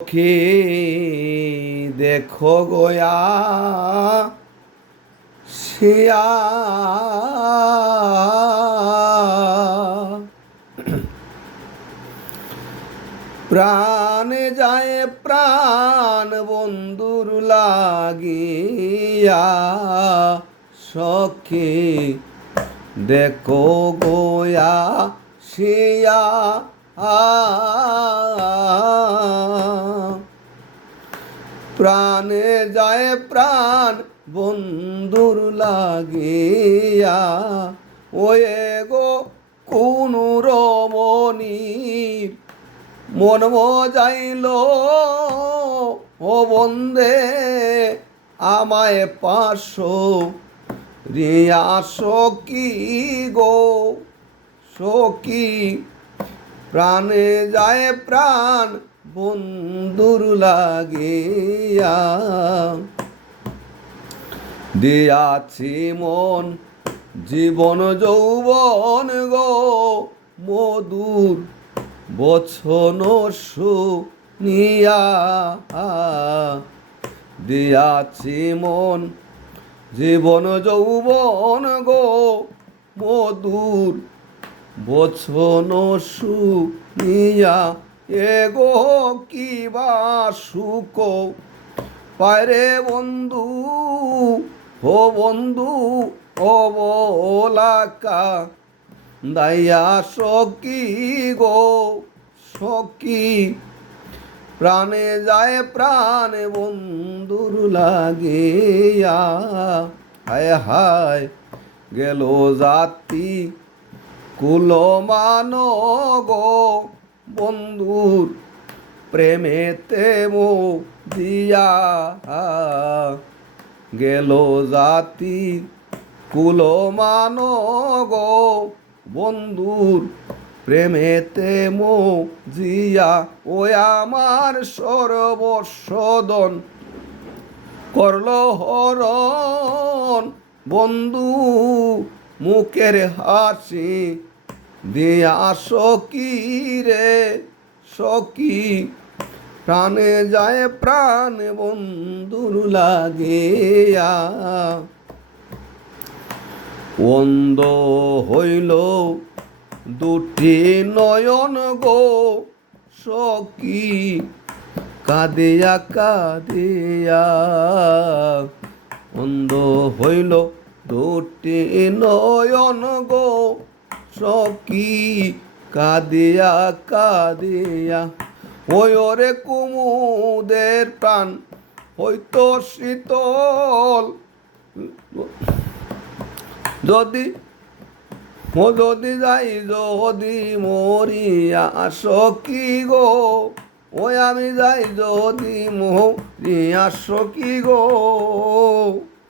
সখী দেখো গোয়া শিয়া প্রাণে যায় প্রাণ বন্ধুর লাগিয়া সখী দেখো গোয়া শিয়া প্রাণে যায় প্রাণ বন্ধুর লাগিয়া ওয়ে গো কোন রমণীর মন যাইল ও বন্দে আমায় পাশো রিয়া সখী গো সখী প্রাণে যায় প্রাণ বন্ধুর লাগিয়া দিয়াছি মন জীবন যৌবন গো মধুর বচন শুনিয়া দিয়াছি মন জীবন যৌবন গো মধুর বচন শুনিয়া এগো কিবা সুখ পায়রে বন্ধু ও বন্ধু অবলাকা দাইয়া সখী গো সখী প্রাণে যায় প্রাণ বন্ধুর লাগিয়া হায় হায় গেল জাতি কুলমান গো বন্ধুর প্রেমেতে মো দিয়া গেল জাতি কুলমান গো বন্ধুর প্রেমেতে মো জিয়া ও আমার সর্বস্বদন করল হরণ বন্ধু মুখের হাসি দিয়া সখী রে সখী প্রাণে যায় প্রাণ বন্ধুর লাগিয়া অন্ধ হইল দুটি নয়ন গো সখী কাঁদিয়া কাঁদিয়া অন্ধ হইল দুটি নয়ন গো সখী কাঁদিয়া কাঁদিয়া ওই ওরে কুমুদের প্রাণ হইতো শীতল যদি যদি যাই যদি মরিয়া সখী গো ওই আমি যাই যদি মরিয়া সখী গো।